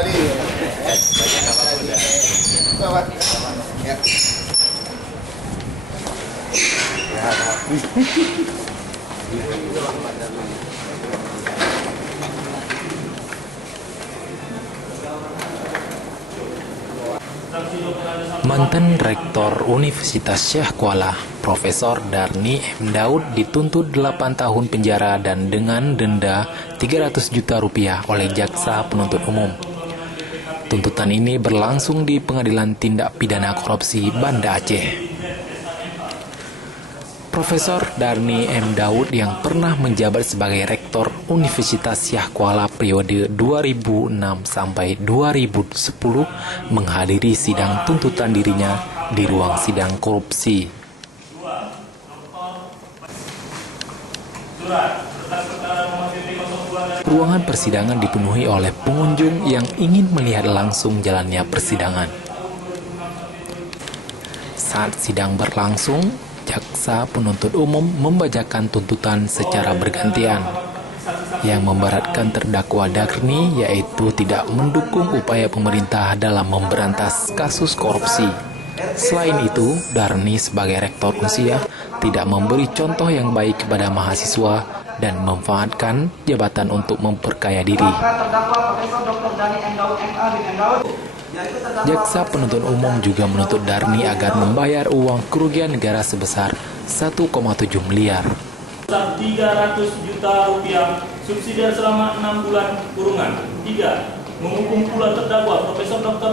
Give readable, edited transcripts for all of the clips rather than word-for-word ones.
tadi. Selamat. Ya. Mantan Rektor Universitas Syekh Kuala, Profesor Darni M. Daud dituntut 8 tahun penjara dan dengan denda 300 juta rupiah oleh Jaksa Penuntut Umum. Tuntutan ini berlangsung di Pengadilan Tindak Pidana Korupsi Banda Aceh. Profesor Darni M. Daud yang pernah menjabat sebagai Rektor Universitas Syekh Kuala periode 2006 sampai 2010 menghadiri sidang tuntutan dirinya di ruang sidang korupsi. Ruangan persidangan dipenuhi oleh pengunjung yang ingin melihat langsung jalannya persidangan. Saat sidang berlangsung, Jaksa Penuntut Umum membacakan tuntutan secara bergantian. Yang memberatkan terdakwa Darni yaitu tidak mendukung upaya pemerintah dalam memberantas kasus korupsi. Selain itu, Darni sebagai Rektor Unsiah tidak memberi contoh yang baik kepada mahasiswa dan memanfaatkan jabatan untuk memperkaya diri. Jaksa Penuntut Umum juga menuntut Darni agar membayar uang kerugian negara sebesar 1,7 miliar. 300 juta rupiah subsidi selama 6 bulan kurungan. 3. Menghukum pula terdakwa Profesor Dr.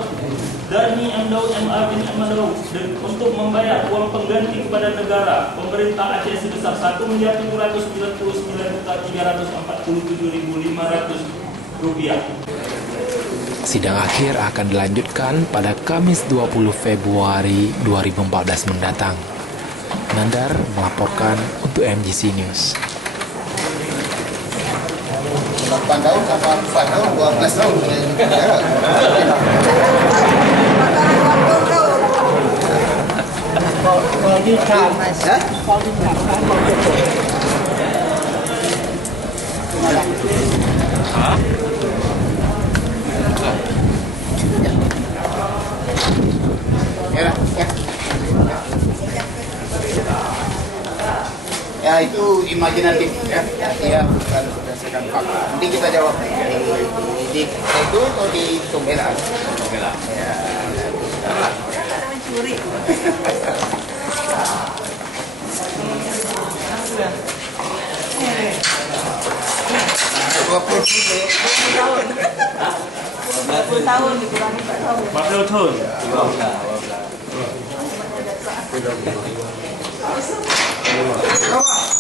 Darni M. Daud M.A. bin M. Daud untuk membayar uang pengganti kepada negara pemerintah Aceh sebesar 1.799.347.500 rupiah. Sidang akhir akan dilanjutkan pada Kamis 20 Februari 2014 mendatang. Nandar melaporkan untuk MGC News. 8 tahun sama 4 tahun, 12 tahun. Ya itu imajinatif ya, bukan berdasarkan fakta. Nanti kita jawab di itu atau di Tumbela. Ya. Mencuri. Tahun dikurangi 4 tahun. 40 tahun. Come on.